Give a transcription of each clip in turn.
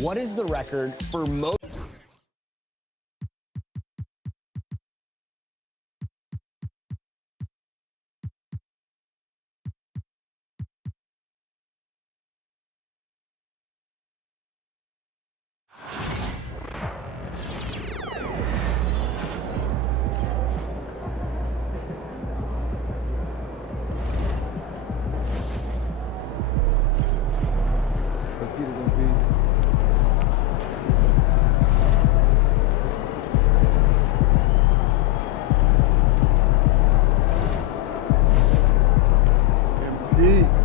What is the record for most? Let's get it, MP. MP.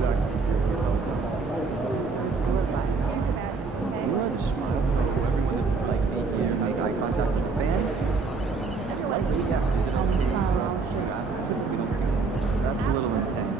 contact. Everyone to like be here, make eye contact with the fans. That's a little intense.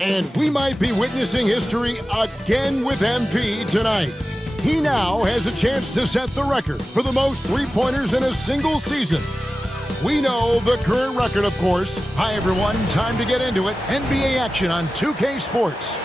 And we might be witnessing history again with MP tonight. He now has a chance to set the record for the most three-pointers in a single season. We know the current record, of course. Hi, everyone. Time to get into it. NBA action on 2K Sports.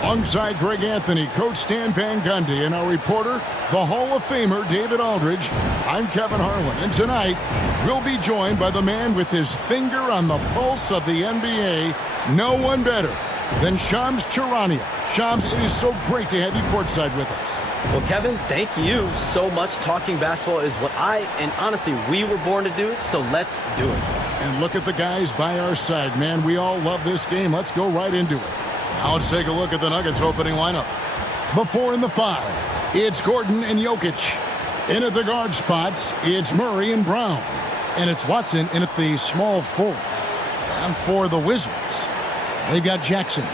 Alongside Greg Anthony, Coach Stan Van Gundy, and our reporter, the Hall of Famer David Aldridge, I'm Kevin Harlan. And tonight, we'll be joined by the man with his finger on the pulse of the NBA, no one better than Shams Charania. Shams, it is so great to have you courtside with us. Well, Kevin, thank you so much. Talking basketball is what and honestly, we were born to do, so let's do it. And look at the guys by our side, man. We all love this game. Let's go right into it. Now let's take a look at the Nuggets opening lineup. The 4 and the 5, it's Gordon and Jokic. In at the guard spots, it's Murray and Brown. And it's Watson in at the small 4. And for the Wizards, they've got Jackson.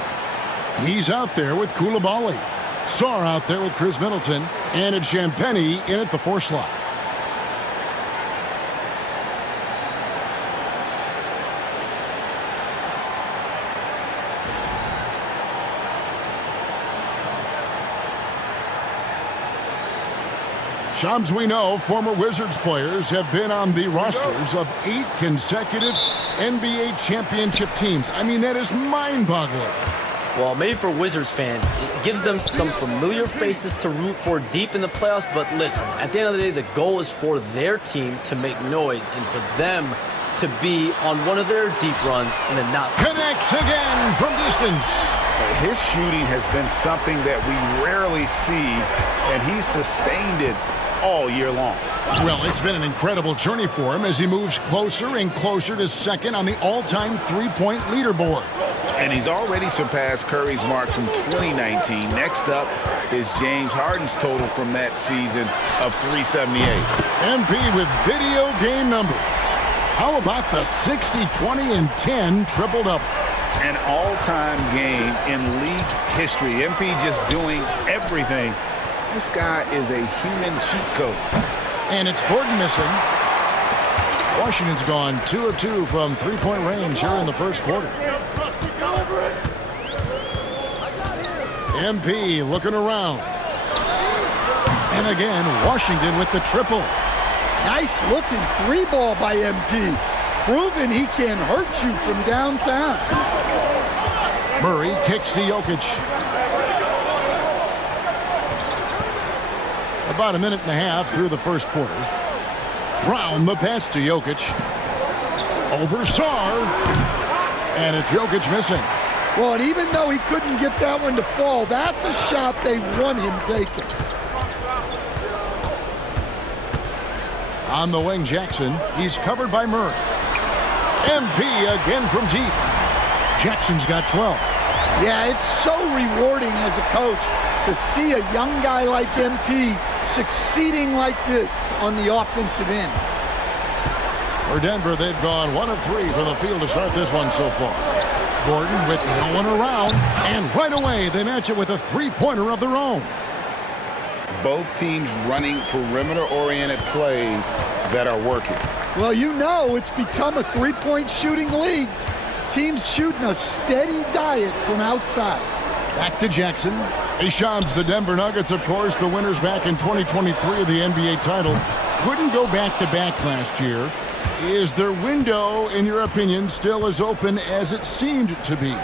He's out there with Koulibaly. Sarr out there with Chris Middleton. And it's Champagnie in at the 4 slot. Shams, we know former Wizards players have been on the rosters of 8 consecutive NBA championship teams. I mean, that is mind-boggling. Well, maybe for Wizards fans, it gives them some familiar faces to root for deep in the playoffs. But listen, at the end of the day, the goal is for their team to make noise and for them to be on one of their deep runs and then not. Connects again from distance. His shooting has been something that we rarely see, and he's sustained it all year long. Well, it's been an incredible journey for him as he moves closer and closer to second on the all-time three-point leaderboard. And he's already surpassed Curry's mark from 2019. Next up is James Harden's total from that season of 378. MP with video game numbers. How about the 60, 20, and 10 triple-double? An all-time game in league history. MP just doing everything. This guy is a human cheat code. And it's Gordon missing. Washington's gone 2 of 2 from three-point range here in the first quarter. MP looking around. And again, Washington with the triple. Nice looking 3-ball by MP. Proving he can hurt you from downtown. Murray kicks to Jokic. About a minute and a half through the first quarter. Brown the pass to Jokic. Over Sar. And it's Jokic missing. Well, and even though he couldn't get that one to fall, that's a shot they want him taking. On the wing, Jackson. He's covered by Murray. MP again from deep. Jackson's got 12. Yeah, it's so rewarding as a coach to see a young guy like MP succeeding like this on the offensive end. For Denver, they've gone 1 of 3 from the field to start this one so far. Gordon with no one around, and right away they match it with a three-pointer of their own. Both teams running perimeter-oriented plays that are working. Well, you know it's become a three-point shooting league. Teams shooting a steady diet from outside. Back to Jackson. Shams, the Denver Nuggets, of course, the winners back in 2023 of the NBA title. Couldn't go back-to-back last year. Is their window, in your opinion, still as open as it seemed to be?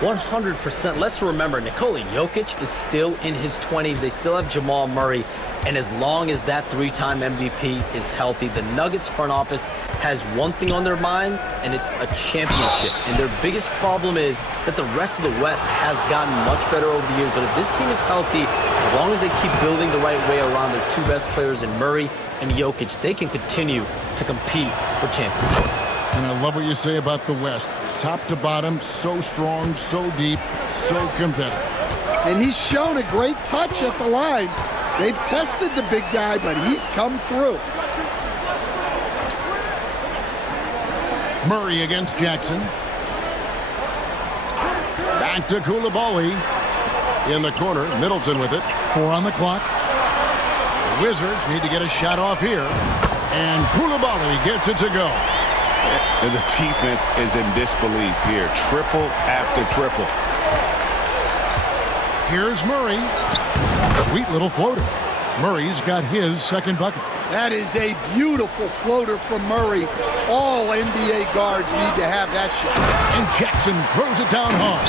100%. Let's remember, Nikola Jokic is still in his 20s. They still have Jamal Murray. And as long as that three-time MVP is healthy, the Nuggets front office has one thing on their minds, and it's a championship. And their biggest problem is that the rest of the West has gotten much better over the years. But if this team is healthy, as long as they keep building the right way around their two best players in Murray and Jokic, they can continue to compete for championships. And I love what you say about the West. Top to bottom, so strong, so deep, so competitive. And he's shown a great touch at the line. They've tested the big guy, but he's come through. Murray against Jackson. Back to Koulibaly. In the corner, Middleton with it. 4 on the clock. The Wizards need to get a shot off here. And Koulibaly gets it to go. And the defense is in disbelief here. Triple after triple. Here's Murray. Sweet little floater. Murray's got his second bucket. That is a beautiful floater from Murray. All NBA guards need to have that shot. And Jackson throws it down hard.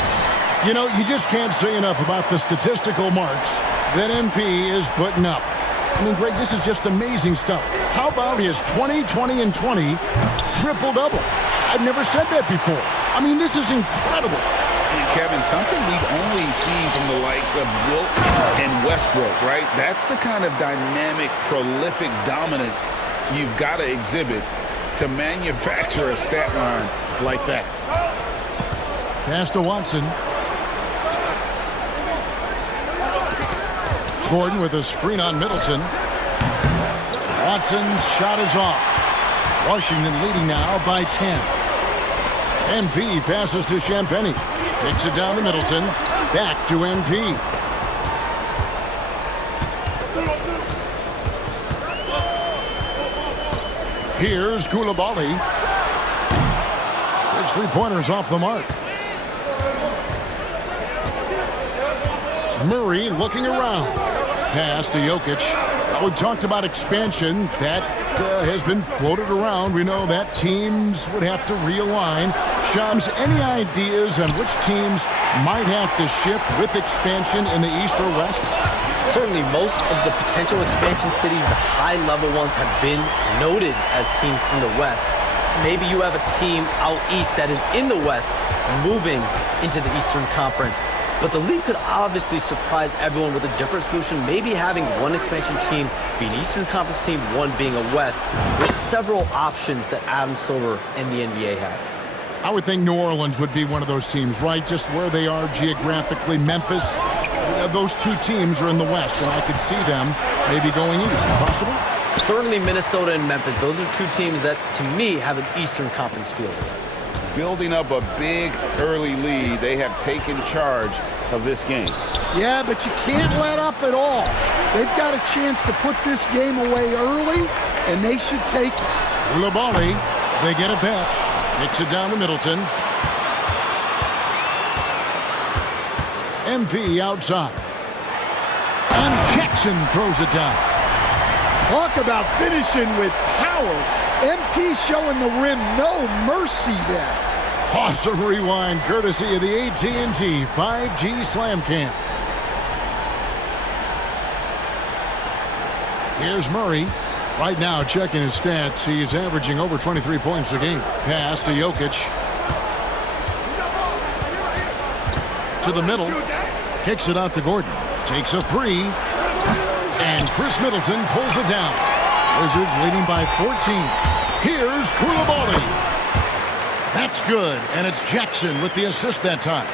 You know, you just can't say enough about the statistical marks that MP is putting up. I mean, Greg, this is just amazing stuff. How about his 20, 20, and 20 triple-double? I've never said that before. I mean, this is incredible. And Kevin, something we've only seen from the likes of Wilt and Westbrook, right? That's the kind of dynamic, prolific dominance you've got to exhibit to manufacture a stat line like that. Pass to Watson. Gordon with a screen on Middleton. Watson's shot is off. Washington leading now by 10. MP passes to Champagnie. Takes it down to Middleton. Back to MP. Here's Koulibaly. His three-pointers off the mark. Murray looking around. Pass to Jokic. We talked about expansion. That has been floated around. We know that teams would have to realign. Shams, any ideas on which teams might have to shift with expansion in the East or West? Certainly, most of the potential expansion cities, the high-level ones, have been noted as teams in the West. Maybe you have a team out east that is in the West moving into the Eastern Conference. But the league could obviously surprise everyone with a different solution, maybe having one expansion team be an Eastern Conference team, one being a West. There's several options that Adam Silver and the NBA have. I would think New Orleans would be one of those teams, right? Just where they are geographically. Memphis, those two teams are in the West, and I could see them maybe going east. Possible? Certainly Minnesota and Memphis. Those are two teams that, to me, have an Eastern Conference feel. Building up a big early lead, they have taken charge of this game. Yeah, but you can't let up at all. They've got a chance to put this game away early, and they should take it. Koulibaly, they get it back. Kicks it down to Middleton. MP outside. And Jackson throws it down. Talk about finishing with power. MP showing the rim no mercy there. Awesome rewind courtesy of the AT&T 5G Slam Cam. Here's Murray. Right now, checking his stats, he is averaging over 23 points a game. Pass to Jokic. To the middle. Kicks it out to Gordon. Takes a three. And Chris Middleton pulls it down. Wizards leading by 14. Here's Koulibaly. That's good. And it's Jackson with the assist that time.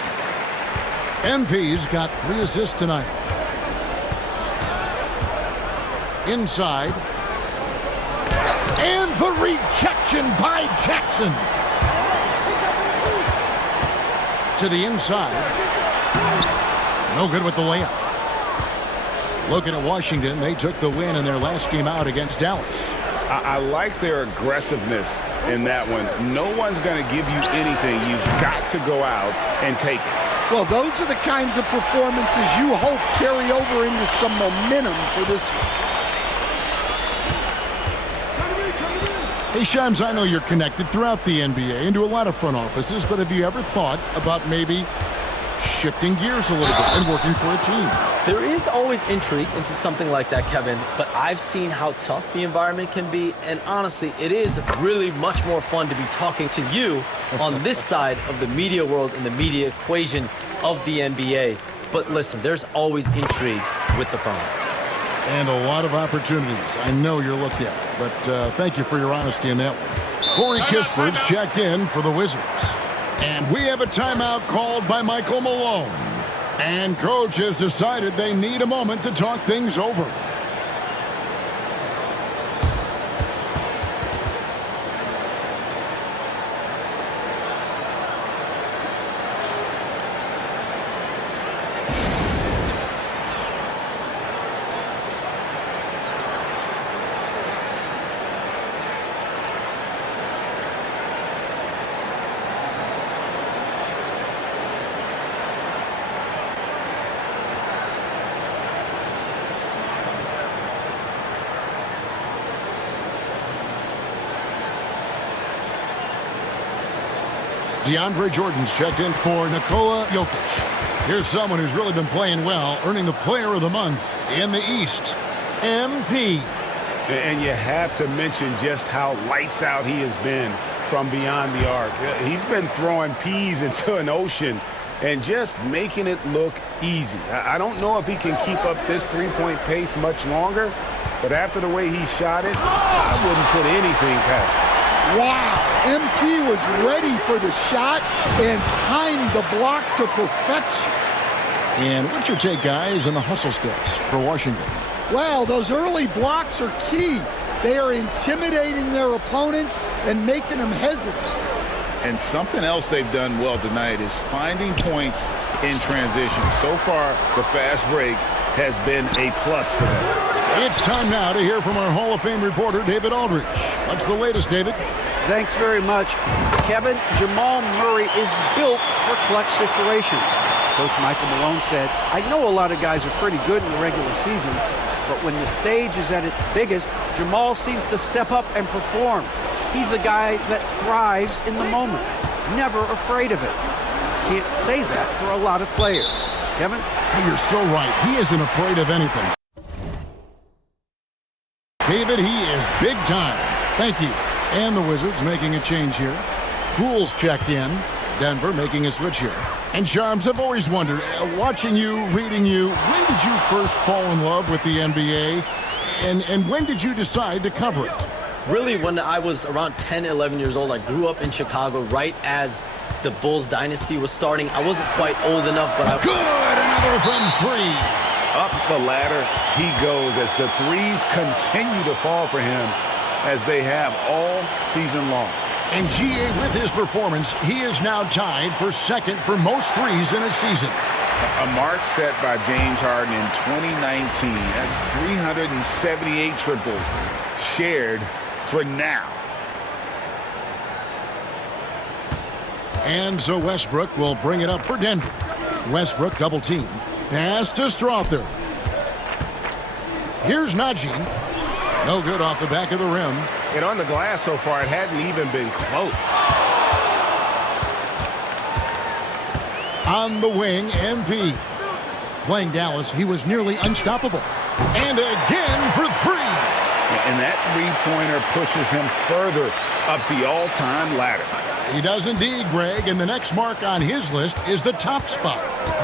MP's got 3 assists tonight. Inside. And the rejection by Jackson. To the inside. No good with the layup. Looking at Washington, they took the win in their last game out against Dallas. I like their aggressiveness in that one. No one's going to give you anything. You've got to go out and take it. Well, those are the kinds of performances you hope carry over into some momentum for this one. Hey, Shams, I know you're connected throughout the NBA into a lot of front offices, but have you ever thought about maybe shifting gears a little bit and working for a team? There is always intrigue into something like that, Kevin, but I've seen how tough the environment can be, and honestly, it is really much more fun to be talking to you on this side of the media world and the media equation of the NBA. But listen, there's always intrigue with the front office. And a lot of opportunities. I know you're looked at, but thank you for your honesty in that one. Corey Kisper's checked in for the Wizards. And we have a timeout called by Michael Malone. And Coach has decided they need a moment to talk things over. DeAndre Jordan's checked in for Nikola Jokic. Here's someone who's really been playing well, earning the Player of the Month in the East, MP. And you have to mention just how lights out he has been from beyond the arc. He's been throwing peas into an ocean and just making it look easy. I don't know if he can keep up this three-point pace much longer, but after the way he shot it, I wouldn't put anything past him. Wow, MP was ready for the shot and timed the block to perfection. And what's your take, guys, on the hustle steps for Washington? Well, those early blocks are key. They are intimidating their opponents and making them hesitate. And something else they've done well tonight is finding points in transition. So far, the fast break has been a plus for them. It's time now to hear from our Hall of Fame reporter, David Aldridge. What's the latest, David? Thanks very much. Kevin, Jamal Murray is built for clutch situations. Coach Michael Malone said, I know a lot of guys are pretty good in the regular season, but when the stage is at its biggest, Jamal seems to step up and perform. He's a guy that thrives in the moment, never afraid of it. Can't say that for a lot of players. Kevin? Oh, you're so right. He isn't afraid of anything. David, he is big time. Thank you. And the Wizards making a change here. Poole's checked in. Denver making a switch here. And Charms, I've always wondered, watching you, reading you, when did you first fall in love with the NBA? And when did you decide to cover it? Really, when I was around 10, 11 years old, I grew up in Chicago right as the Bulls dynasty was starting. I wasn't quite old enough, but I... Good! Another from three. Up the ladder he goes as the threes continue to fall for him as they have all season long. And GA, with his performance, he is now tied for second for most threes in a season. A mark set by James Harden in 2019. That's 378 triples shared for now. And so Westbrook will bring it up for Denver. Westbrook double team. Pass to Strother. Here's Najee. No good off the back of the rim. And on the glass so far, it hadn't even been close. On the wing, MP. Playing Dallas, he was nearly unstoppable. And again for three. And that three-pointer pushes him further up the all-time ladder. He does indeed, Greg, and the next mark on his list is the top spot.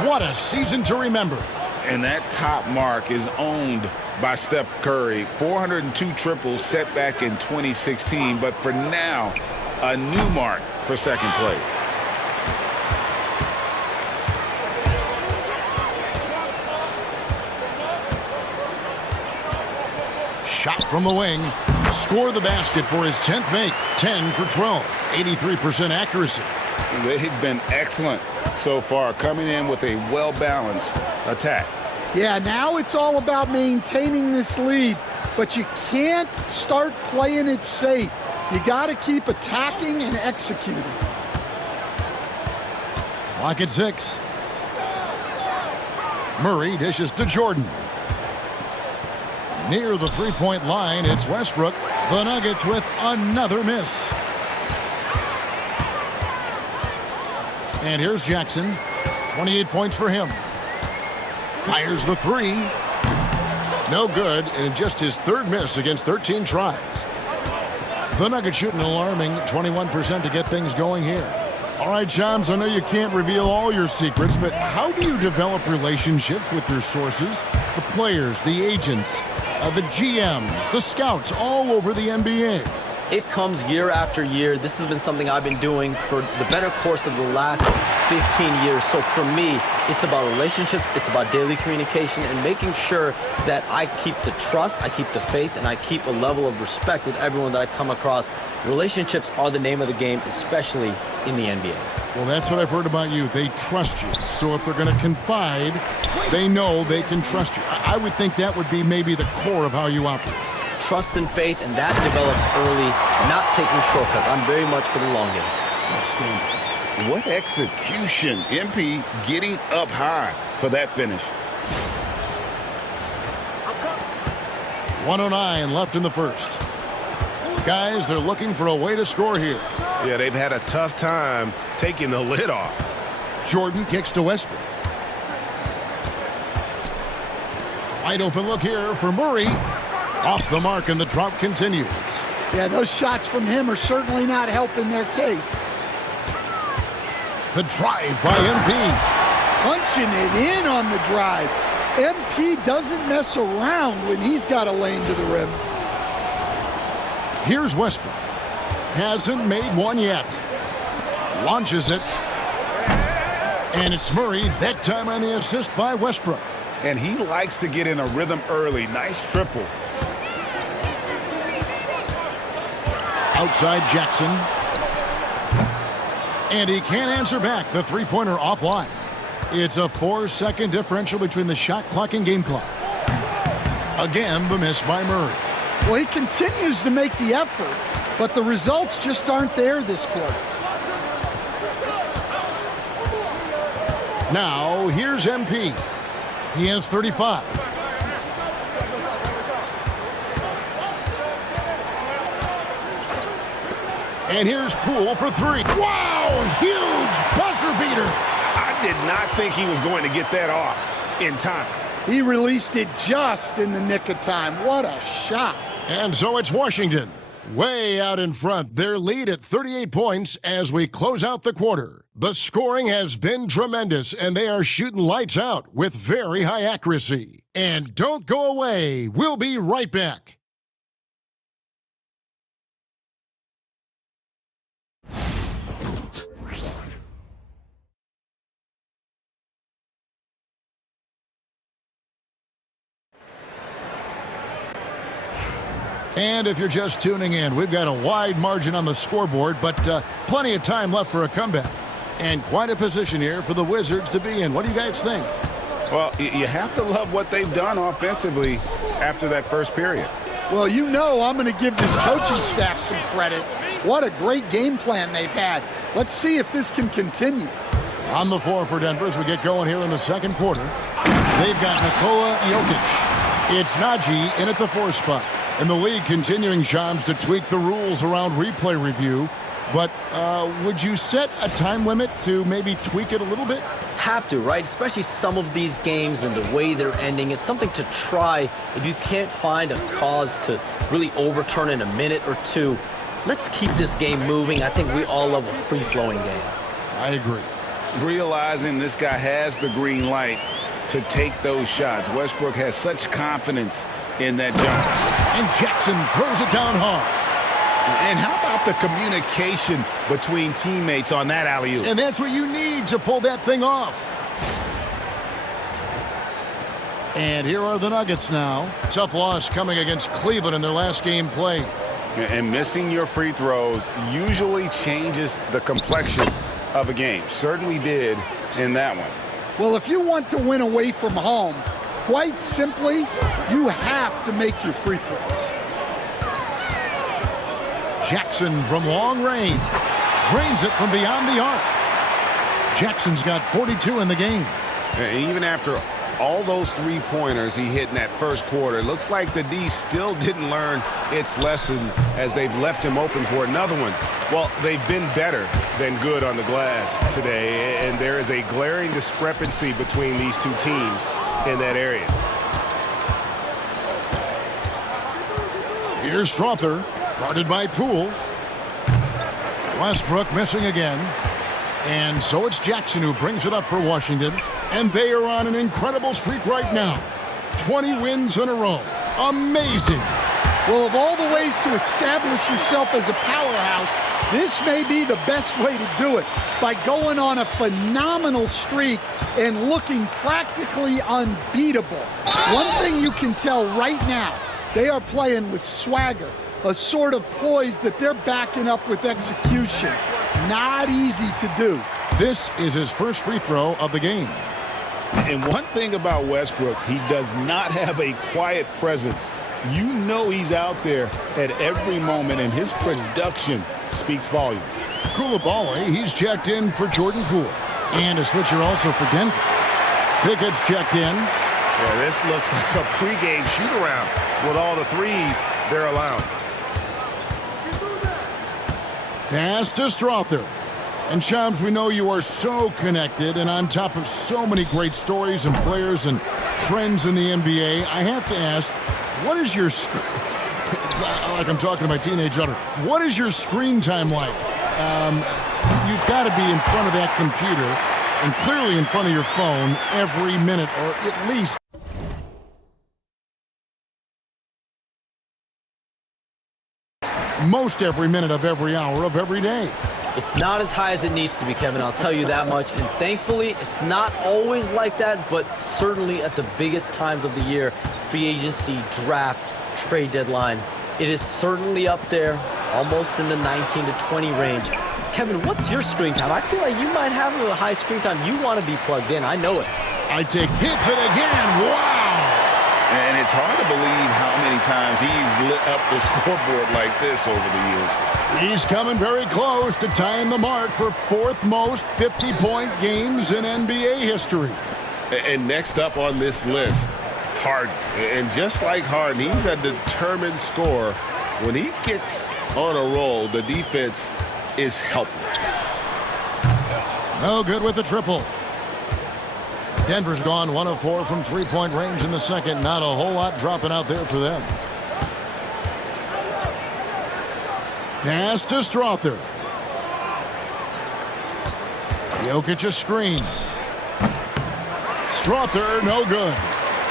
What a season to remember. And that top mark is owned by Steph Curry. 402 triples set back in 2016, but for now, a new mark for second place. Shot from the wing. Score the basket for his 10th make. 10 for 12. 83% accuracy. They've been excellent so far, coming in with a well-balanced attack. Yeah, now it's all about maintaining this lead, but you can't start playing it safe. You got to keep attacking and executing. Clock at 6. Murray dishes to Jordan. Near the three-point line, it's Westbrook. The Nuggets with another miss. And here's Jackson. 28 points for him. Fires the three. No good, and just his third miss against 13 tries. The Nuggets shooting an alarming 21% to get things going here. All right, Shams, I know you can't reveal all your secrets, but how do you develop relationships with your sources? The players, the agents, the GMs, the scouts all over the NBA. It comes year after year. This has been something I've been doing for the better course of the last 15 years. So for me, it's about relationships, it's about daily communication and making sure that I keep the trust, I keep the faith, and I keep a level of respect with everyone that I come across. Relationships are the name of the game, especially in the NBA. Well, that's what I've heard about you. They trust you. So if they're going to confide, they know they can trust you. I would think that would be maybe the core of how you operate. Trust and faith, and that develops early, not taking shortcuts. I'm very much for the long game. Outstanding. What execution. MP getting up high for that finish. 1:09 left in the first. Guys, they're looking for a way to score here. Yeah, they've had a tough time taking the lid off. Jordan kicks to Westbrook. Wide open look here for Murray. Off the mark, and the drought continues. Yeah, those shots from him are certainly not helping their case. The drive by MP. Punching it in on the drive. MP doesn't mess around when he's got a lane to the rim. Here's Westbrook. Hasn't made one yet. Launches it. And it's Murray, that time on the assist by Westbrook. And he likes to get in a rhythm early. Nice triple. Outside Jackson. And he can't answer back. The three-pointer offline. It's a 4-second differential between the shot clock and game clock. Again, the miss by Murray. Well, he continues to make the effort, but the results just aren't there this quarter. Now, here's MP. He has 35. And here's Poole for three. Wow, huge buzzer beater. I did not think he was going to get that off in time. He released it just in the nick of time. What a shot. And so it's Washington, way out in front. Their lead at 38 points as we close out the quarter. The scoring has been tremendous, and they are shooting lights out with very high accuracy. And don't go away. We'll be right back. And if you're just tuning in, we've got a wide margin on the scoreboard, but plenty of time left for a comeback. And quite a position here for the Wizards to be in. What do you guys think? Well, you have to love what they've done offensively after that first period. Well, you know I'm going to give this coaching staff some credit. What a great game plan they've had. Let's see if this can continue. On the floor for Denver as we get going here in the second quarter. They've got Nikola Jokic. It's Najee in at the 4 spot. And the league continuing, Shams, to tweak the rules around replay review. But would you set a time limit to maybe tweak it a little bit? Have to, right? Especially some of these games and the way they're ending. It's something to try if you can't find a cause to really overturn in a minute or two. Let's keep this game moving. I think we all love a free-flowing game. I agree. Realizing this guy has the green light to take those shots. Westbrook has such confidence in that jumper. And Jackson throws it down hard. And how about the communication between teammates on that alley-oop? And that's what you need to pull that thing off. And here are the Nuggets now. Tough loss coming against Cleveland in their last game played. And missing your free throws usually changes the complexion of a game. Certainly did in that one. Well, if you want to win away from home, quite simply, you have to make your free throws. Jackson from long range drains it from beyond the arc. Jackson's got 42 in the game. And even after all those three-pointers he hit in that first quarter, it looks like the D still didn't learn its lesson as they've left him open for another one. Well, they've been better than good on the glass today, and there is a glaring discrepancy between these two teams in that area. Here's Strother, guarded by Poole. Westbrook missing again. And so it's Jackson who brings it up for Washington. And they are on an incredible streak right now. 20 wins in a row. Amazing. Well, of all the ways to establish yourself as a powerhouse, this may be the best way to do it, by going on a phenomenal streak and looking practically unbeatable. One thing you can tell right now, they are playing with swagger, a sort of poise that they're backing up with execution. Not easy to do. This is his first free throw of the game. And one thing about Westbrook, he does not have a quiet presence. You know he's out there at every moment, and his production speaks volumes. Koulibaly, he's checked in for Jordan Poole. And a switcher also for Denver. Pickett's checked in. Yeah, this looks like a pregame shoot-around with all the threes they're allowing. Pass to Strother. And Shams, we know you are so connected and on top of so many great stories and players and trends in the NBA. I have to ask, what is your like I'm talking to my teenage daughter. What is your screen time like? You've got to be in front of that computer and clearly in front of your phone every minute, or at least most every minute of every hour of every day. It's not as high as it needs to be, Kevin, I'll tell you that much. And thankfully, it's not always like that, but certainly at the biggest times of the year, free agency, draft, trade deadline, it is certainly up there, almost in the 19 to 20 range. Kevin, what's your screen time? I feel like you might have a high screen time. You want to be plugged in. I know it. I take hits it again. Wow! And it's hard to believe how many times he's lit up the scoreboard like this over the years. He's coming very close to tying the mark for fourth most 50-point games in NBA history. And next up on this list, Harden. And just like Harden, he's a determined scorer. When he gets on a roll, the defense is helpless. No good with the triple. Denver's gone 1 of 4 from three-point range in the second. Not a whole lot dropping out there for them. Pass to Strother. Jokic a screen. Strother, no good.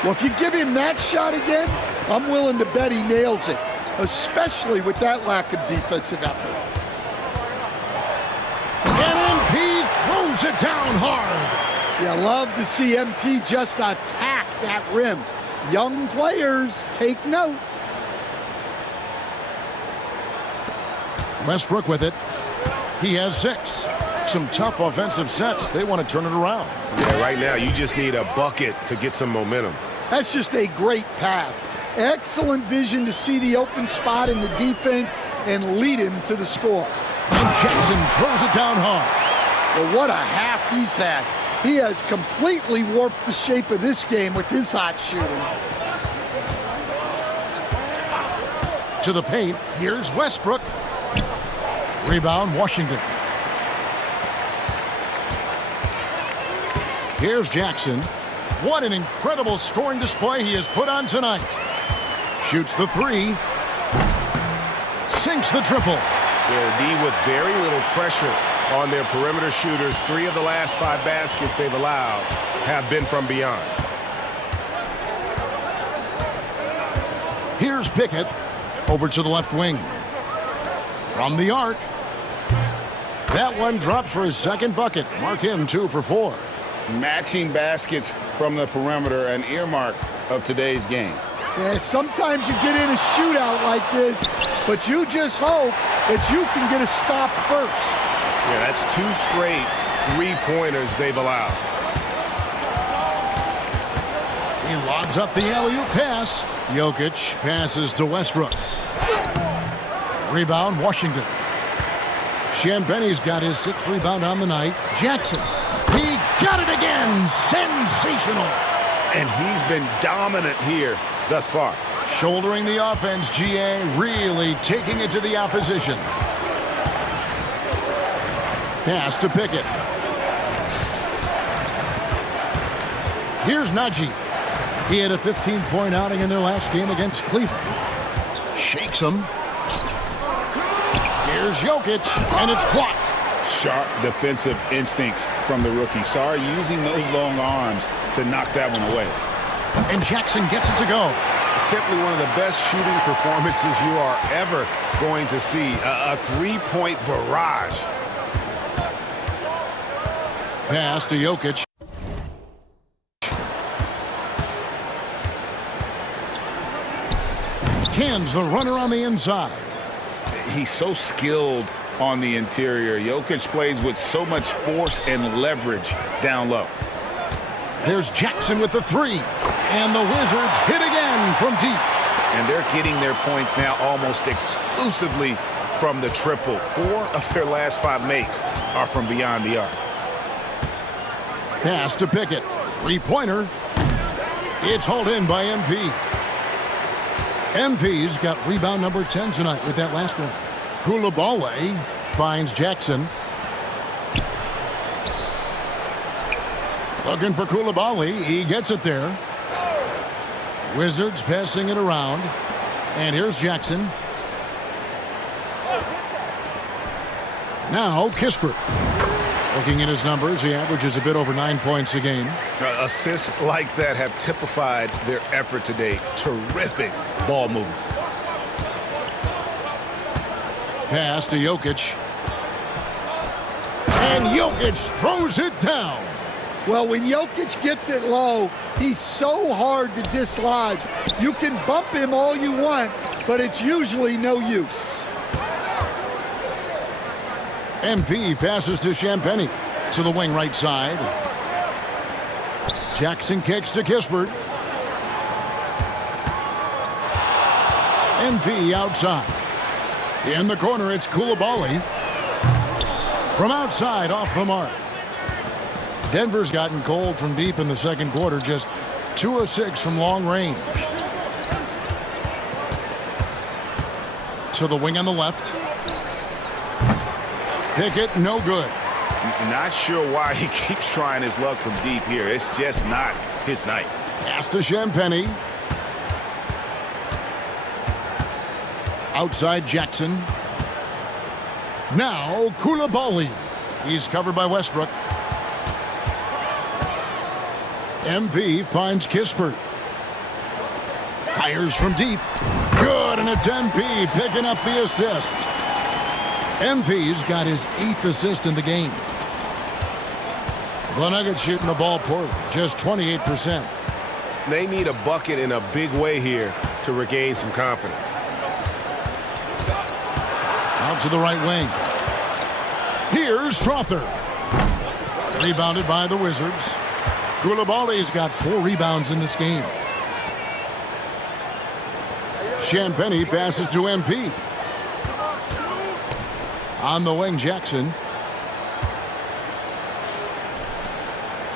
Well, if you give him that shot again, I'm willing to bet he nails it, especially with that lack of defensive effort. And MP throws it down hard. You love to see MP just attack that rim. Young players, take note. Westbrook with it. He has 6. Some tough offensive sets. They want to turn it around. Yeah, right now you just need a bucket to get some momentum. That's just a great pass. Excellent vision to see the open spot in the defense and lead him to the score. And Jackson throws it down hard. Well, what a half he's had. He has completely warped the shape of this game with his hot shooting. To the paint, here's Westbrook. Rebound, Washington. Here's Jackson. What an incredible scoring display he has put on tonight. Shoots the three. Sinks the triple. Yeah, D with very little pressure on their perimeter shooters. 3 of the last 5 baskets they've allowed have been from beyond. Here's Pickett over to the left wing. From the arc. That one dropped for his second bucket. Mark him 2 for 4. Matching baskets from the perimeter, an earmark of today's game. Yeah, sometimes you get in a shootout like this, but you just hope that you can get a stop first. Yeah, that's 2 straight 3-pointers they've allowed. He lobs up the alley-oop pass. Jokic passes to Westbrook. Rebound, Washington. Champagne's got his 6th rebound on the night. Jackson. He got it again. Sensational. And he's been dominant here thus far. Shouldering the offense, GA really taking it to the opposition. Pass to Pickett. Here's Najee. He had a 15-point outing in their last game against Cleveland. Shakes him. Here's Jokic, and it's blocked. Sharp defensive instincts from the rookie. Sorry, using those long arms to knock that one away. And Jackson gets it to go. Simply one of the best shooting performances you are ever going to see. A 3-point barrage. Pass to Jokic. Cans the runner on the inside. He's so skilled on the interior. Jokic plays with so much force and leverage down low. There's Jackson with the 3. And the Wizards hit again from deep. And they're getting their points now almost exclusively from the triple. 4 of their last 5 makes are from beyond the arc. Pass to Pickett. 3-pointer. It's hauled in by MP. MP's got rebound number 10 tonight with that last one. Koulibaly finds Jackson. Looking for Koulibaly. He gets it there. Wizards passing it around. And here's Jackson. Now Kispert. Looking at his numbers, he averages a bit over 9 points a game. Assists like that have typified their effort today. Terrific ball movement. Pass to Jokic. And Jokic throws it down. Well, when Jokic gets it low, he's so hard to dislodge. You can bump him all you want, but it's usually no use. MP passes to Champagnie to the wing right side. Jackson kicks to Kispert. MP outside. In the corner, it's Koulibaly. From outside, off the mark. Denver's gotten cold from deep in the second quarter, just 2 of 6 from long range. To the wing on the left. Pickett, no good. Not sure why he keeps trying his luck from deep here. It's just not his night. Pass to Champagnie. Outside Jackson. Now Koulibaly. He's covered by Westbrook. MP finds Kispert. Fires from deep. Good, and it's MP picking up the assist. MP's got his 8th assist in the game. The Nuggets shooting the ball poorly, just 28%. They need a bucket in a big way here to regain some confidence. Out to the right wing. Here's Strother. Rebounded by the Wizards. Koulibaly's got 4 rebounds in this game. Champagnie passes to MP. On the wing, Jackson.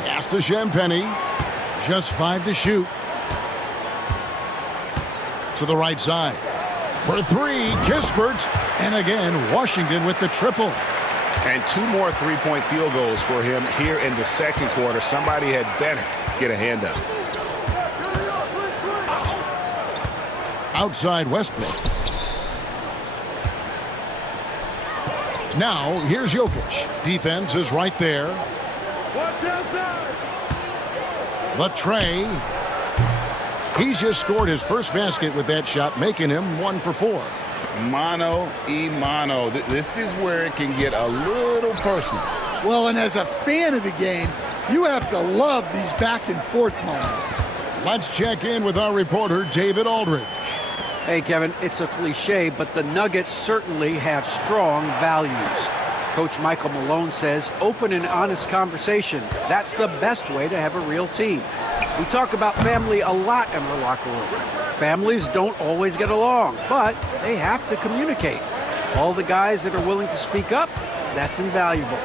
Pass to Champagnie. Just 5 to shoot. To the right side. For 3, Kispert. And again, Washington with the triple. And 2 more three-point field goals for him here in the second quarter. Somebody had better get a hand up. Outside Westbrook. Now, here's Jokic. Defense is right there. The tray. He's just scored his first basket with that shot, making him 1 for 4. Mano y mano. This is where it can get a little personal. Well, and as a fan of the game, you have to love these back-and-forth moments. Let's check in with our reporter, David Aldridge. Hey, Kevin, it's a cliche, but the Nuggets certainly have strong values. Coach Michael Malone says open and honest conversation. That's the best way to have a real team. We talk about family a lot in the locker room. Families don't always get along, but they have to communicate. All the guys that are willing to speak up, that's invaluable.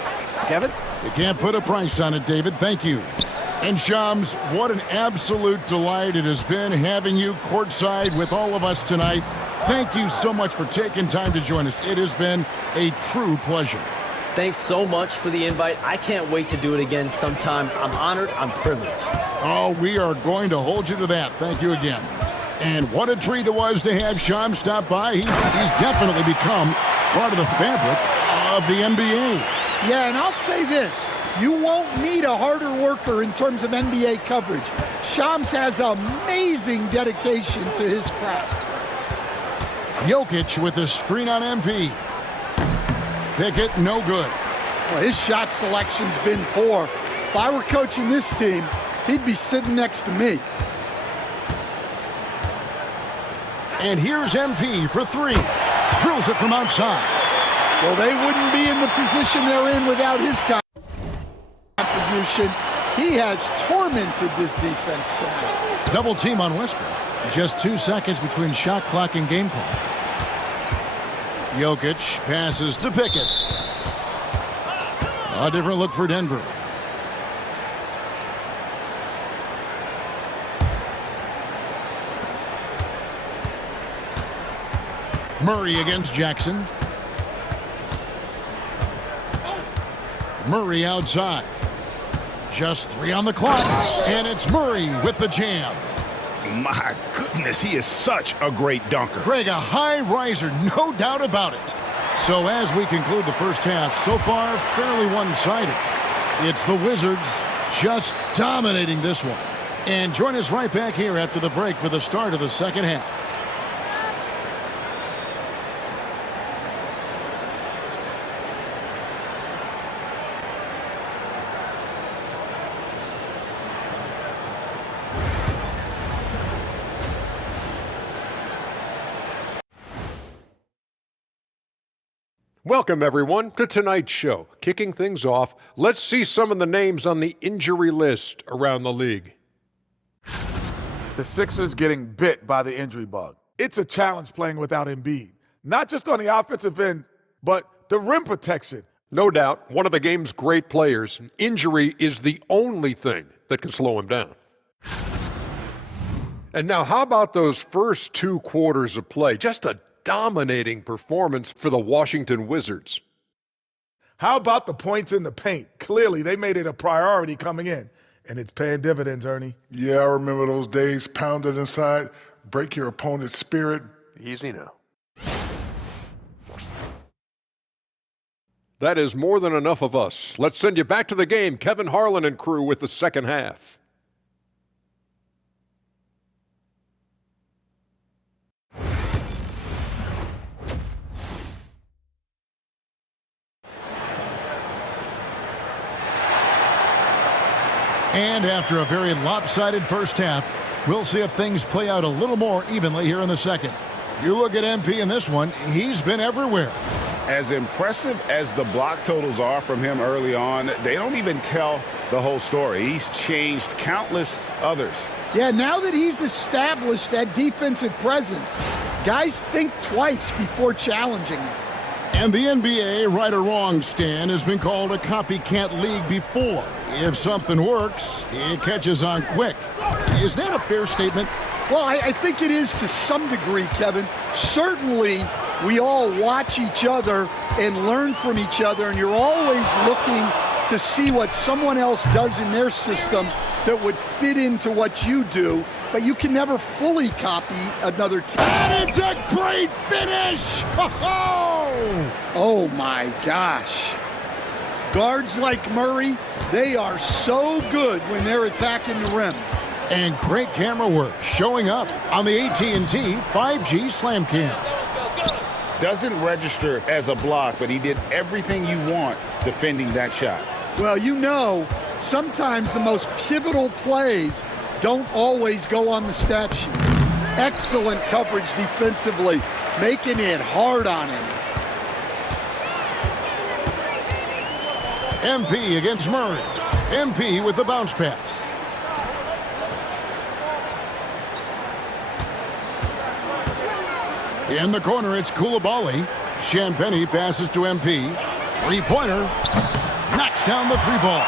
Kevin? You can't put a price on it, David. Thank you. And Shams, what an absolute delight it has been having you courtside with all of us tonight. Thank you so much for taking time to join us. It has been a true pleasure. Thanks so much for the invite. I can't wait to do it again sometime. I'm honored. I'm privileged. Oh, we are going to hold you to that. Thank you again. And what a treat it was to have Shams stop by. He's definitely become part of the fabric of the NBA. Yeah, and I'll say this. You won't meet a harder worker in terms of NBA coverage. Shams has amazing dedication to his craft. Jokic with a screen on MP. Pickett, no good. Well, his shot selection's been poor. If I were coaching this team, he'd be sitting next to me. And here's MP for 3. Drills it from outside. Well, they wouldn't be in the position they're in without his contribution. He has tormented this defense tonight. Double team on Westbrook. Just 2 seconds between shot clock and game clock. Jokic passes to Pickett. A different look for Denver. Murray against Jackson. Murray outside. Just 3 on the clock, and it's Murray with the jam. My goodness, he is such a great dunker. Greg, a high riser, no doubt about it. So as we conclude the first half, so far fairly one-sided. It's the Wizards just dominating this one. And join us right back here after the break for the start of the second half. Welcome, everyone, to tonight's show. Kicking things off, let's see some of the names on the injury list around the league. The Sixers getting bit by the injury bug. It's a challenge playing without Embiid. Not just on the offensive end, but the rim protection. No doubt, one of the game's great players. Injury is the only thing that can slow him down. And now, how about those first 2 quarters of play? Just a dominating performance for the Washington Wizards. How about the points in the paint? Clearly, they made it a priority coming in, and it's paying dividends, Ernie. Yeah, I remember those days, pounded inside, break your opponent's spirit. Easy now. That is more than enough of us. Let's send you back to the game. Kevin Harlan and crew with the second half. And after a very lopsided first half, we'll see if things play out a little more evenly here in the second. You look at MP in this one, he's been everywhere. As impressive as the block totals are from him early on, they don't even tell the whole story. He's changed countless others. Yeah, now that he's established that defensive presence, guys think twice before challenging him. And the NBA, right or wrong, Stan, has been called a copycat league before. If something works, it catches on quick. Is that a fair statement? Well, I think it is to some degree, Kevin. Certainly, we all watch each other and learn from each other, and you're always looking to see what someone else does in their system that would fit into what you do, but you can never fully copy another team. And it's a great finish! Oh my gosh. Guards like Murray, they are so good when they're attacking the rim. And great camera work showing up on the AT&T 5G Slam Cam. Doesn't register as a block, but he did everything you want defending that shot. Well, you know, sometimes the most pivotal plays don't always go on the stat sheet. Excellent coverage defensively, making it hard on him. MP against Murray. MP with the bounce pass. In the corner, it's Koulibaly. Champagny passes to MP. Three-pointer. Knocks down the three ball.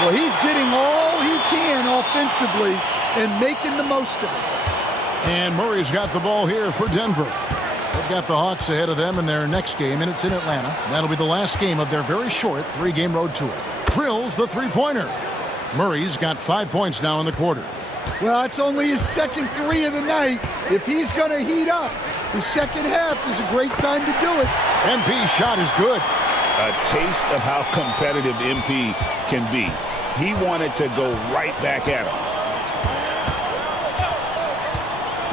Well, he's getting all he can offensively and making the most of it. And Murray's got the ball here for Denver. They've got the Hawks ahead of them in their next game, and it's in Atlanta. That'll be the last game of their very short three-game road tour. Drills the three-pointer. Murray's got 5 points now in the quarter. Well, it's only his second three of the night. If he's going to heat up, the second half is a great time to do it. MP's shot is good. A taste of how competitive MP can be. He wanted to go right back at him.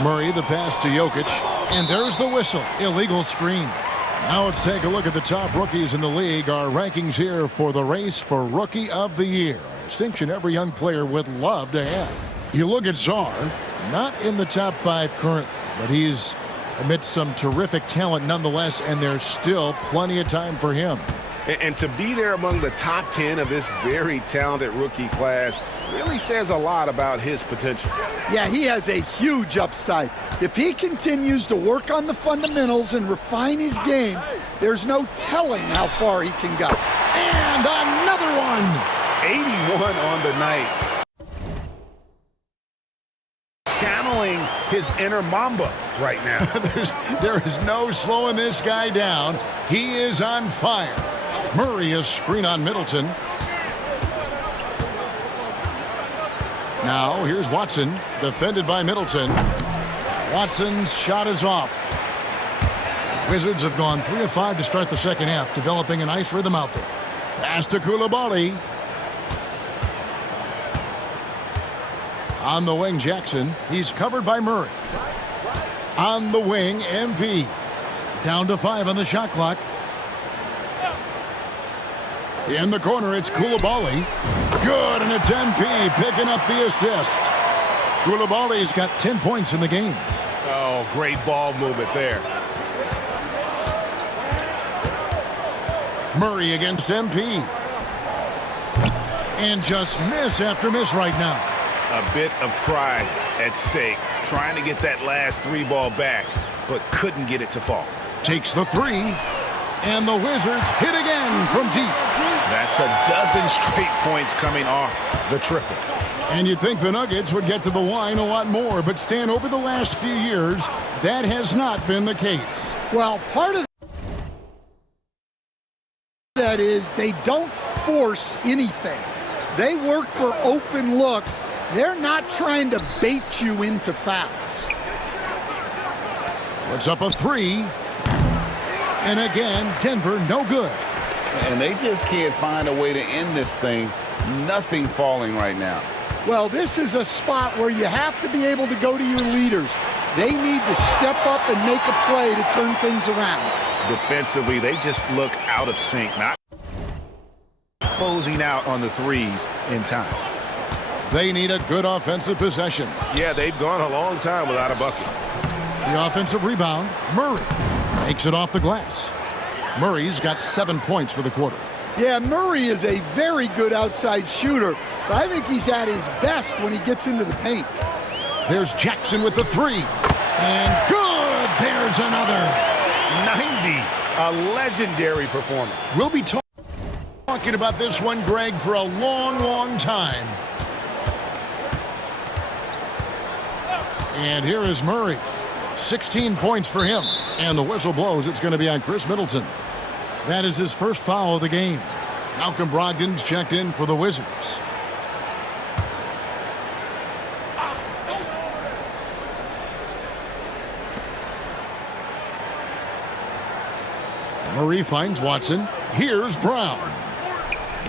Murray, the pass to Jokic. And there's the whistle. Illegal screen. Now let's take a look at the top rookies in the league. Our rankings here for the race for Rookie of the Year. A distinction every young player would love to have. You look at Czar, not in the top 5 currently, but he's amidst some terrific talent nonetheless, and there's still plenty of time for him. And to be there among the top 10 of this very talented rookie class really says a lot about his potential. Yeah, he has a huge upside. If he continues to work on the fundamentals and refine his game, there's no telling how far he can go. And another one! 81 on the night. Channeling his inner Mamba right now. There is no slowing this guy down. He is on fire. Murray is screen on Middleton. Now here's Watson, defended by Middleton. Watson's shot is off. Wizards have gone 3 of 5 to start the second half, developing a nice rhythm out there. Pass to Koulibaly. On the wing, Jackson. He's covered by Murray. On the wing, MP. Down to 5 on the shot clock. In the corner, it's Koulibaly. Good, and it's MP picking up the assist. Koulibaly's got 10 points in the game. Oh, great ball movement there. Murray against MP. And just miss after miss right now. A bit of pride at stake, trying to get that last three ball back, but couldn't get it to fall. Takes the three, and the Wizards hit again from deep. That's a dozen straight points coming off the triple. And you'd think the Nuggets would get to the line a lot more, but Stan, over the last few years, that has not been the case. Well, part of that is they don't force anything. They work for open looks. They're not trying to bait you into fouls. Puts up a three. And again, Denver no good. And they just can't find a way to end this thing. Nothing falling right now. Well, this is a spot where you have to be able to go to your leaders. They need to step up and make a play to turn things around. Defensively, they just look out of sync, not closing out on the threes in time. They need a good offensive possession. Yeah, they've gone a long time without a bucket. The offensive rebound, Murray takes it off the glass. Murray's got 7 points for the quarter. Yeah, Murray is a very good outside shooter, but I think he's at his best when he gets into the paint. There's Jackson with the three. And good! There's another. 90, a legendary performance. We'll be talking about this one, Greg, for a long, long time. And here is Murray. 16 points for him. And the whistle blows. It's going to be on Chris Middleton. That is his first foul of the game. Malcolm Brogdon's checked in for the Wizards. Murray finds Watson. Here's Brown.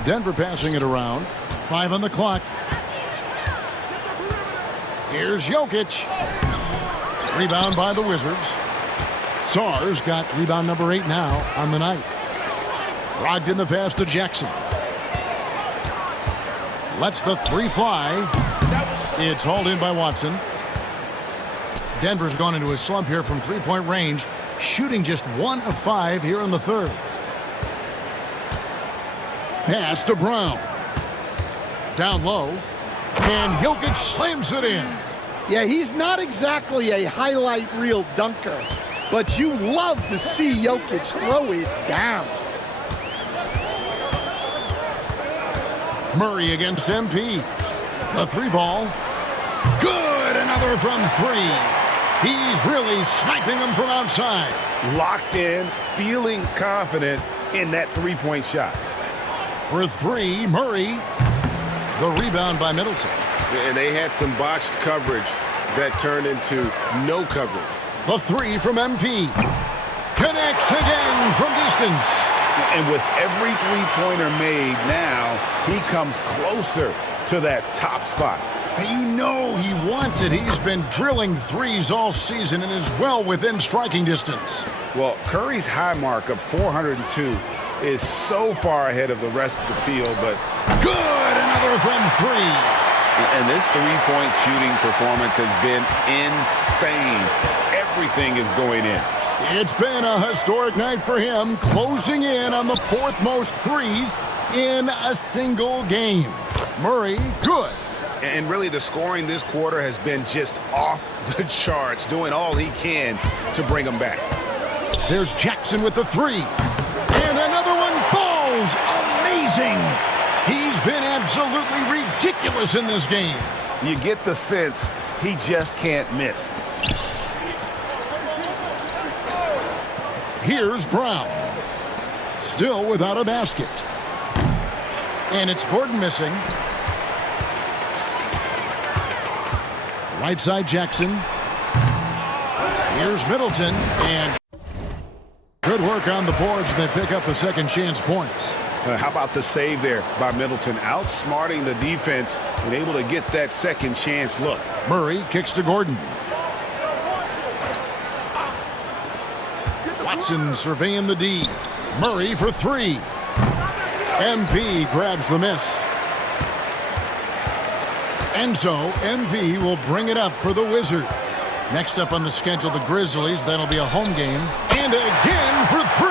Denver passing it around. 5 on the clock. Here's Jokic. Rebound by the Wizards. Sarr's got rebound number 8 now on the night. Brogdon the pass to Jackson. Lets the 3 fly. It's hauled in by Watson. Denver's gone into a slump here from three-point range, shooting just 1 of 5 here in the third. Pass to Brown. Down low. And Jokic slams it in. Yeah, he's not exactly a highlight reel dunker, but you love to see Jokic throw it down. Murray against MP. The 3 ball. Good! Another from 3. He's really sniping them from outside. Locked in, feeling confident in that three-point shot. For 3, Murray. The rebound by Middleton. And they had some botched coverage that turned into no coverage. The 3 from MP. Connects again from distance. And with every three-pointer made now, he comes closer to that top spot. You know he wants it. He's been drilling threes all season and is well within striking distance. Well, Curry's high mark of 402 is so far ahead of the rest of the field, but good! Another from 3. And this three-point shooting performance has been insane. Everything is going in. It's been a historic night for him, closing in on the 4th most threes in a single game. Murray, good. And really, the scoring this quarter has been just off the charts, doing all he can to bring them back. There's Jackson with the 3. And another one falls. Amazing. He's been absolutely ridiculous in this game. You get the sense he just can't miss. Here's Brown. Still without a basket. And it's Gordon missing. Right side Jackson. Here's Middleton. And good work on the boards. They pick up the second chance points. How about the save there by Middleton? Outsmarting the defense and able to get that second chance look. Murray kicks to Gordon. Watson surveying the D. Murray for 3. MP grabs the miss. And so MP will bring it up for the Wizards. Next up on the schedule, the Grizzlies. That'll be a home game. And again for 3.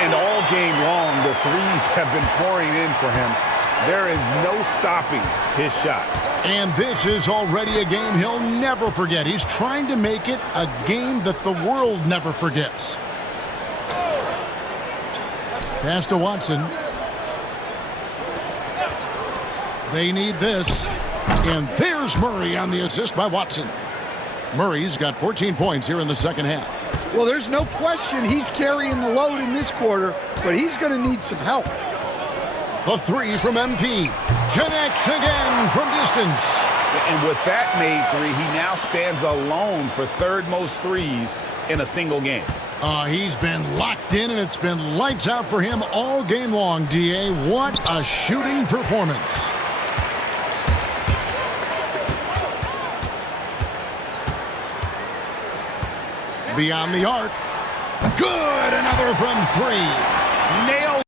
And all game long, the threes have been pouring in for him. There is no stopping his shot. And this is already a game he'll never forget. He's trying to make it a game that the world never forgets. Pass to Watson. They need this. And there's Murray on the assist by Watson. Murray's got 14 points here in the second half. Well, there's no question he's carrying the load in this quarter, but he's going to need some help. The 3 from MP. Connects again from distance. And with that made 3, he now stands alone for 3rd most threes in a single game. He's been locked in, and it's been lights out for him all game long, D.A. What a shooting performance. Beyond the arc. Good! Another from 3. Nails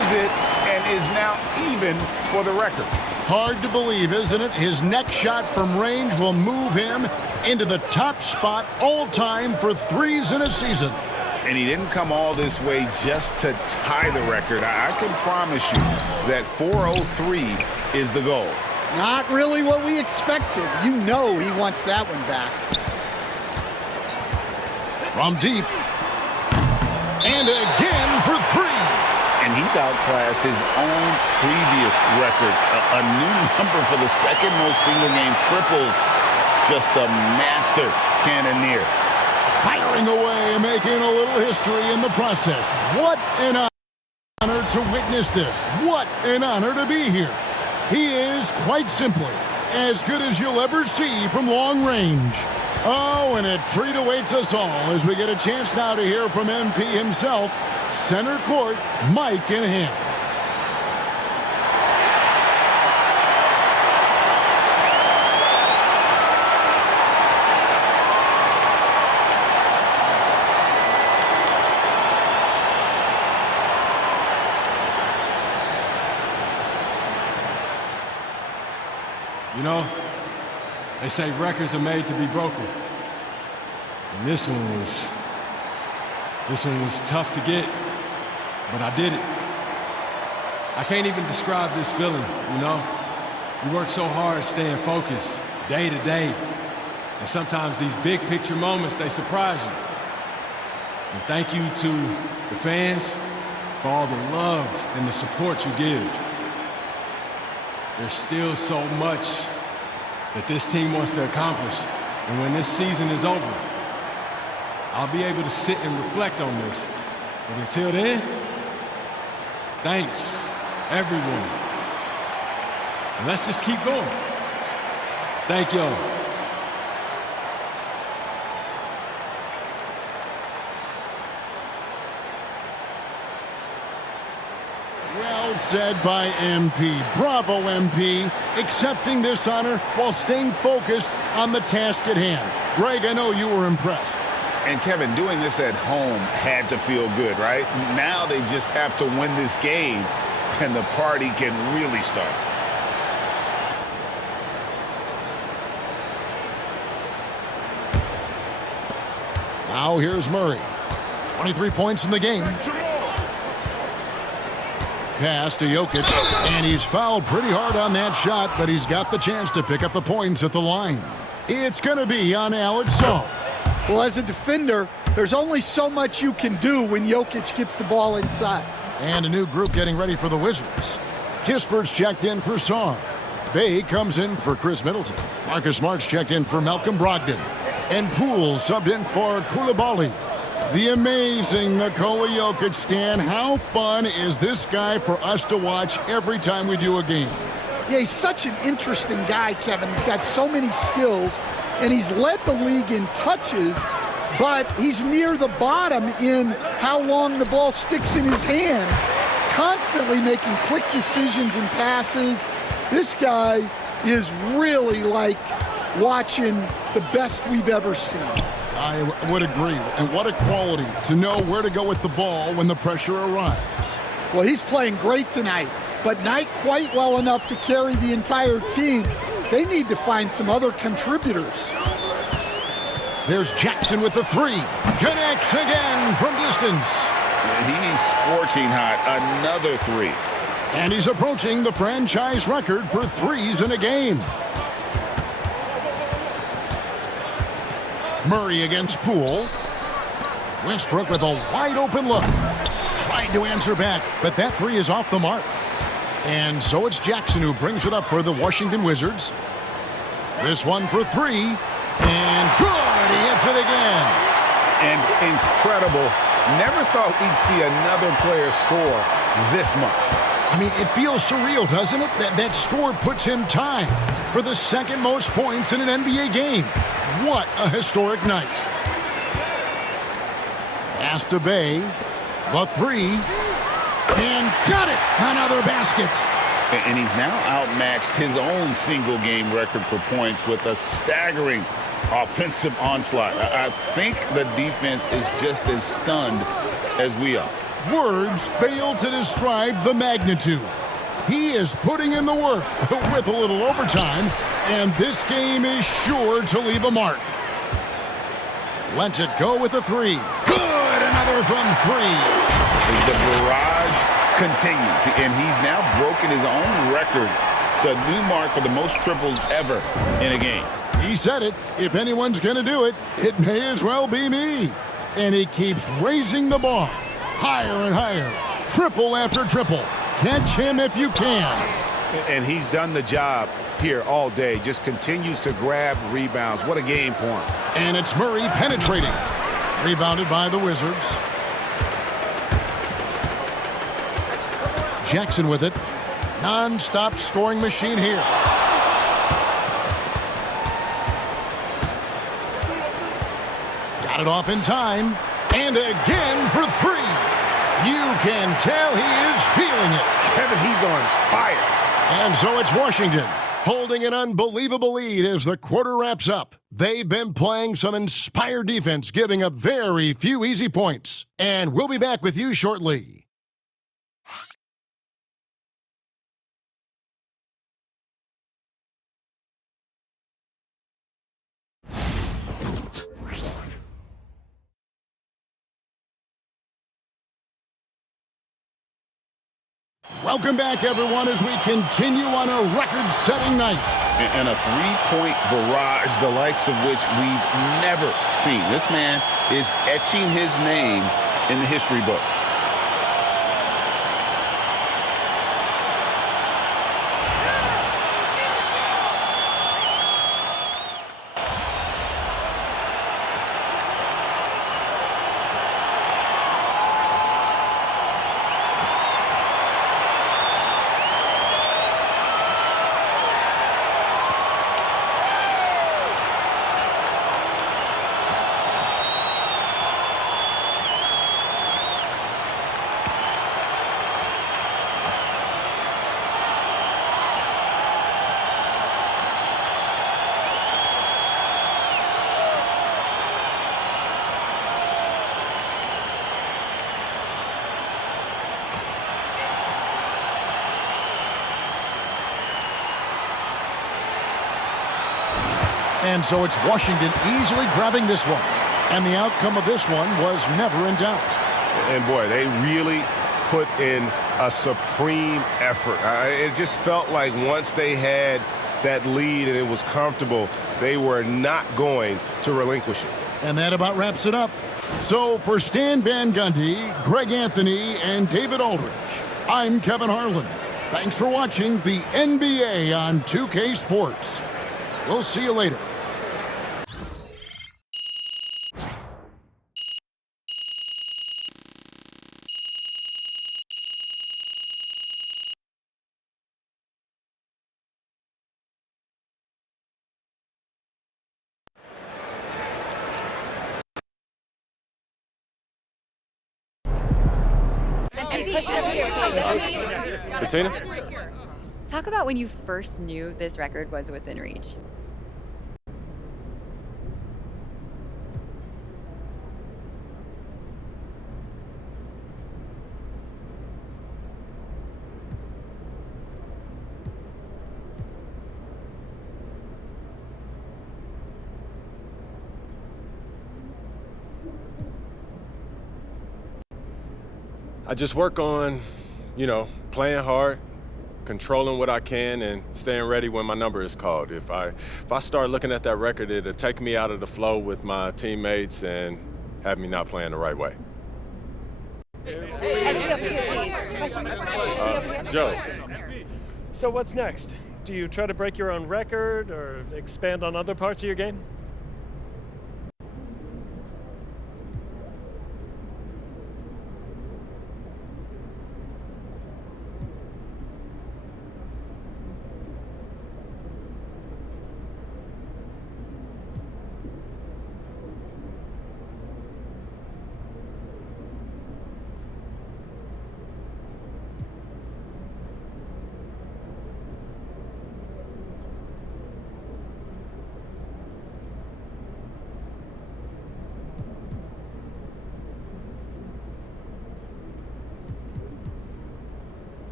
it and is now even for the record. Hard to believe, isn't it? His next shot from range will move him into the top spot all time for threes in a season. And he didn't come all this way just to tie the record. I can promise you that 403 is the goal. Not really what we expected. You know he wants that one back. From deep. And again for 3. And he's outclassed his own previous record. A new number for the 2nd most single-game triples. Just a master cannoneer. firing away and making a little history in the process. What an honor to witness this. What an honor to be here. He is, quite simply, as good as you'll ever see from long range. Oh, and a treat awaits us all as we get a chance now to hear from MP himself, center court, Mike in hand. You know, they say records are made to be broken. And this one was tough to get, but I did it. I can't even describe this feeling, you know? You work so hard staying focused day to day, and sometimes these big picture moments, they surprise you. And thank you to the fans for all the love and the support you give. There's still so much that this team wants to accomplish. And when this season is over, I'll be able to sit and reflect on this. But until then, thanks, everyone. And let's just keep going. Thank y'all. Well said by MP. Bravo, MP, accepting this honor while staying focused on the task at hand. Greg, I know you were impressed. And Kevin, doing this at home had to feel good, right? Now they just have to win this game, and the party can really start. Now here's Murray. 23 points in the game. Pass to Jokic, and he's fouled pretty hard on that shot, but he's got the chance to pick up the points at the line. It's going to be on Alex Song. Well, as a defender, there's only so much you can do when Jokic gets the ball inside. And a new group getting ready for the Wizards. Kispert's checked in for Song. Bay comes in for Chris Middleton. Marcus Smart's checked in for Malcolm Brogdon. And Poole subbed in for Koulibaly. The amazing Nikola Jokic, Stan. How fun is this guy for us to watch every time we do a game? Yeah, he's such an interesting guy, Kevin. He's got so many skills, and he's led the league in touches, but he's near the bottom in how long the ball sticks in his hand, constantly making quick decisions and passes. This guy is really like watching the best we've ever seen. I would agree. And what a quality to know where to go with the ball when the pressure arrives. Well, he's playing great tonight, but not quite well enough to carry the entire team. They need to find some other contributors. There's Jackson with the three. Connects again from distance. He's scorching hot. Another three. And he's approaching the franchise record for threes in a game. Murray against Poole. Westbrook with a wide open look. Trying to answer back, but that three is off the mark. And so it's Jackson who brings it up for the Washington Wizards. This one for three. And good, he hits it again. And incredible. Never thought we'd see another player score this much. I mean, it feels surreal, doesn't it? That score puts him tied for the second most points in an NBA game. What a historic night. Pass to Bay. The three. And got it. Another basket. And he's now outmatched his own single-game record for points with a staggering offensive onslaught. I think the defense is just as stunned as we are. Words fail to describe the magnitude. He is putting in the work with a little overtime, and this game is sure to leave a mark. Lets it go with a three. Good, another from three. The barrage continues, and he's now broken his own record. It's a new mark for the most triples ever in a game. He said it. If anyone's going to do it, it may as well be me. And he keeps raising the bar. Higher and higher. Triple after triple. Catch him if you can. And he's done the job here all day. Just continues to grab rebounds. What a game for him. And it's Murray penetrating. Rebounded by the Wizards. Jackson with it. Non-stop scoring machine here. Got it off in time. And again for three. You can tell he is feeling it. Kevin, he's on fire. And so it's Washington holding an unbelievable lead as the quarter wraps up. They've been playing some inspired defense, giving up very few easy points. And we'll be back with you shortly. Welcome back, everyone, as we continue on a record-setting night. And a three-point barrage, the likes of which we've never seen. This man is etching his name in the history books. And so it's Washington easily grabbing this one. And the outcome of this one was never in doubt. And boy, they really put in a supreme effort. It just felt like once they had that lead and it was comfortable, they were not going to relinquish it. And that about wraps it up. So for Stan Van Gundy, Greg Anthony, and David Aldridge, I'm Kevin Harlan. Thanks for watching the NBA on 2K Sports. We'll see you later. Bettina? Talk about when you first knew this record was within reach. I just work on, playing hard, controlling what I can, and staying ready when my number is called. If I start looking at that record, it'll take me out of the flow with my teammates and have me not playing the right way. Joe. So what's next? Do you try to break your own record or expand on other parts of your game?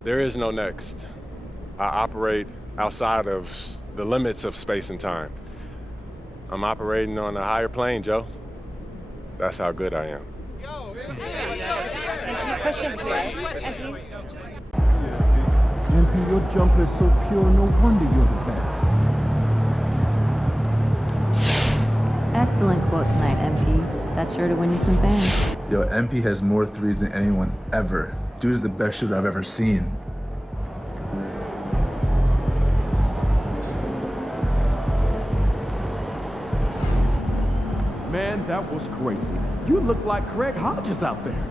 There is no next. I operate outside of the limits of space and time. I'm operating on a higher plane, Joe. That's how good I am. MP, your jumper is so pure, no wonder you're the best. Excellent quote tonight, MP. That's sure to win you some fans. Yo, MP has more threes than anyone ever. Dude is the best shooter I've ever seen. Man, man, that was crazy. You look like Craig Hodges out there.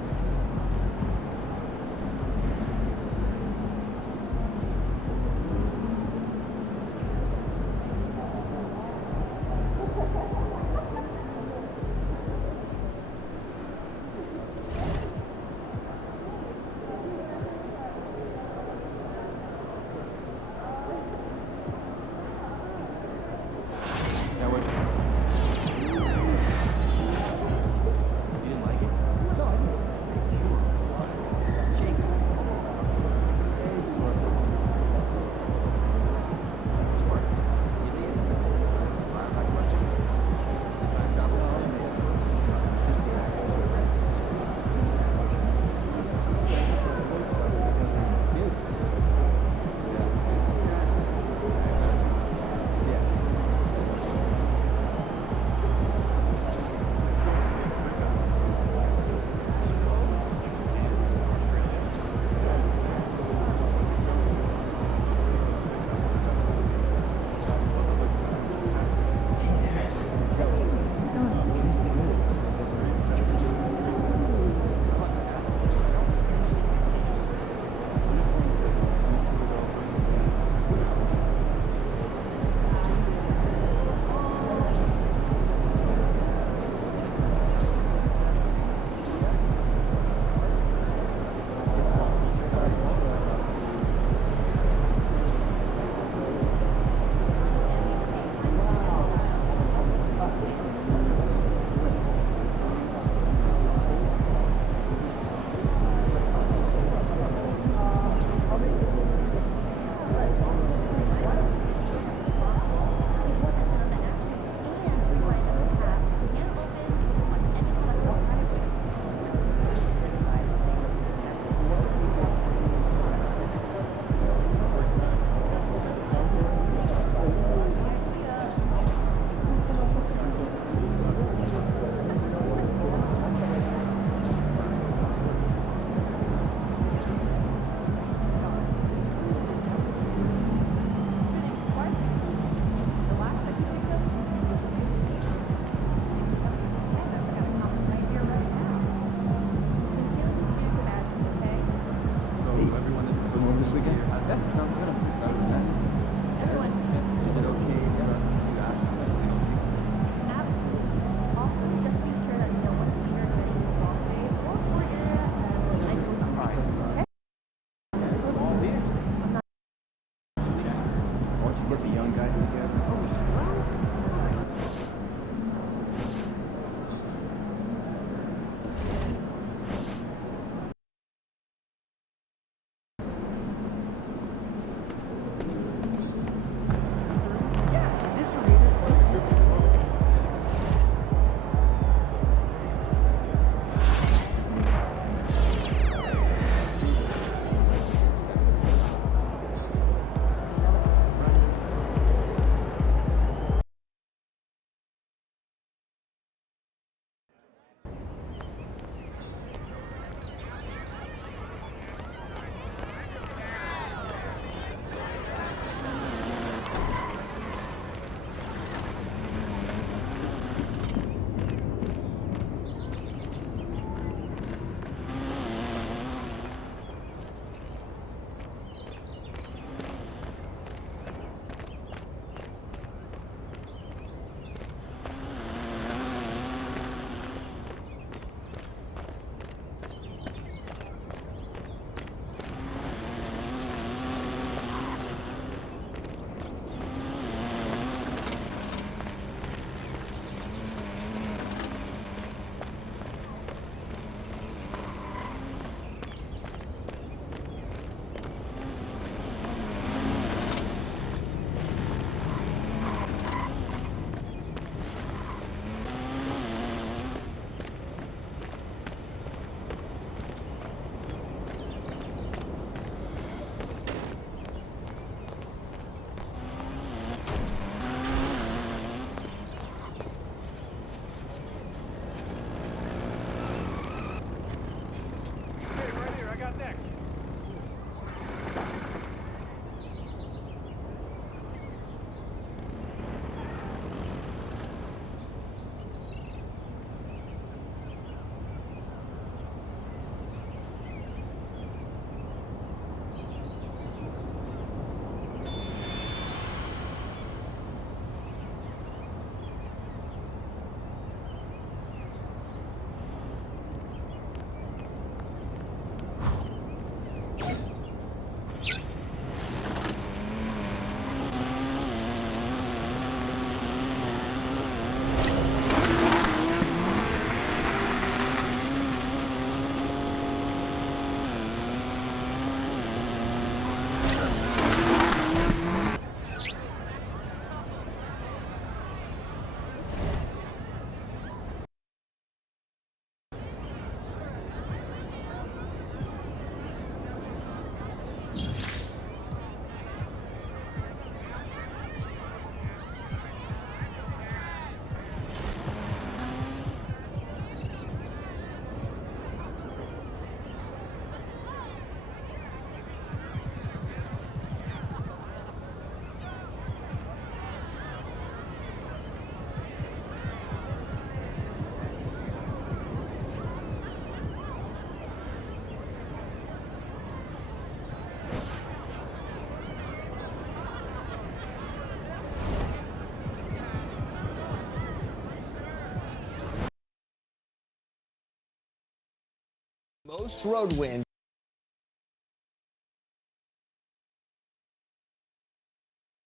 Most road wins.